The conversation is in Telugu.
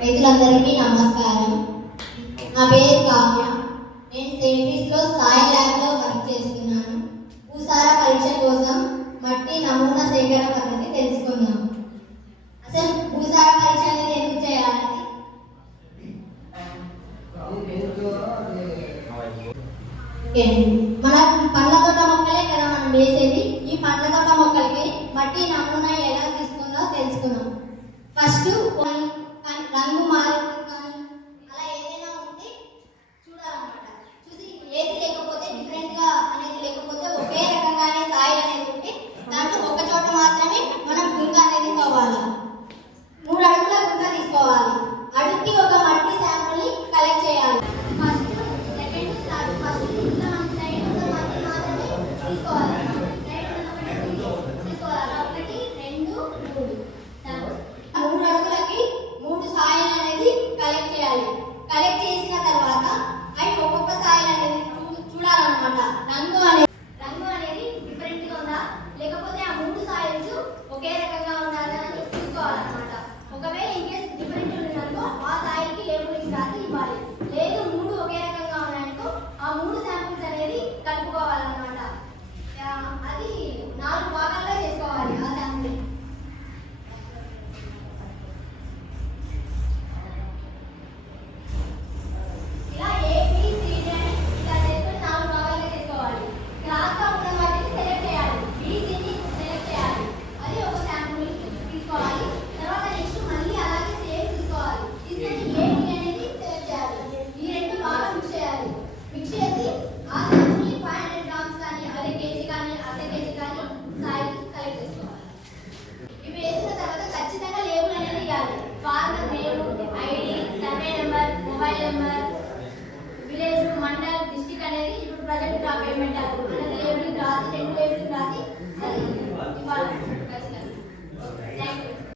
రైతులందరికీ నమస్కారం. నా పేరు కావ్య. నేను సెయింట్రీస్లో సాయి ల్యాబ్లో వర్క్ చేస్తున్నాను. భూసార పరీక్ష కోసం మట్టి నమూనా సేకరణ పద్ధతి తెలుసుకుందాం. అసలు భూసార పరీక్ష అనేది ఎందుకు చేయాలండి? మన పండ్ల తోట మొక్కలే కదా మనం వేసేది. ఈ పండ్ల తోట మొక్కలకి మట్టి నమూనా ఎలా తీసుకుందో తెలుసుకుందాం. ఫస్ట్ రంగు మారింది కానీ అలా ఏదైనా ఉంటే చూడాలన్నమాట. చూసి ఏది లేకపోతే డిఫరెంట్గా అనేది లేకపోతే ఒకే రకంగానే సాయిల్ అనేది ఉంటే దాంట్లో ఒక చోట మాత్రమే మనం గుంత అనేది తవ్వాలి. 3 అడుగుల గుంత తీసుకోవాలి. అడుగుకి ఒక మట్టి శాంపుల్ని కలెక్ట్ చేయాలి. ఫస్ట్ సెకండ్ థర్డ్ ఫస్ట్ ఇట్లా మన సైడ్ ఉన్న మట్టి మాత్రమే తీసుకోవాలి. సైడ్ ఉన్న మట్టి తీసుకోవాలి. 1 2 3 3 అడుగులకి 3 సాయిల్ అనేది కలెక్ట్ చేయాలి. కలెక్ట్ చేసిన తర్వాత అవి ఒక్కొక్క సాయిల్ అనేది చూడాలన్నమాట. రంగు అనేది డిఫరెంట్గా ఉందా లేకపోతే ఆ 3 సాయిల్స్ ఒకే రకంగా ఉండాలా అని చూసుకోవాలన్నమాట. ఒకవేళ ఇంకేస్ డిఫరెంట్ ఉన్నదనుకో ఆ సాయిల్కి లేబులింగ్ రాసి ఇవ్వాలి. లేదు 3 ఒకే రకంగా ఉన్నాయనుకో ఆ 3 శాంపిల్స్ అనేది కలుపుకోవాలన్నమాట. అది 4 భాగాలుగా చేసుకోవాలి ఆ శాంపిల్. విలేజ్ మండల్ డిస్ట్రిక్ట్ అనేది ఇప్పుడు ప్రజెంట్ పేమెంట్ అనేది లేబులింగ్ రాసి 2 లేబులింగ్ రాసి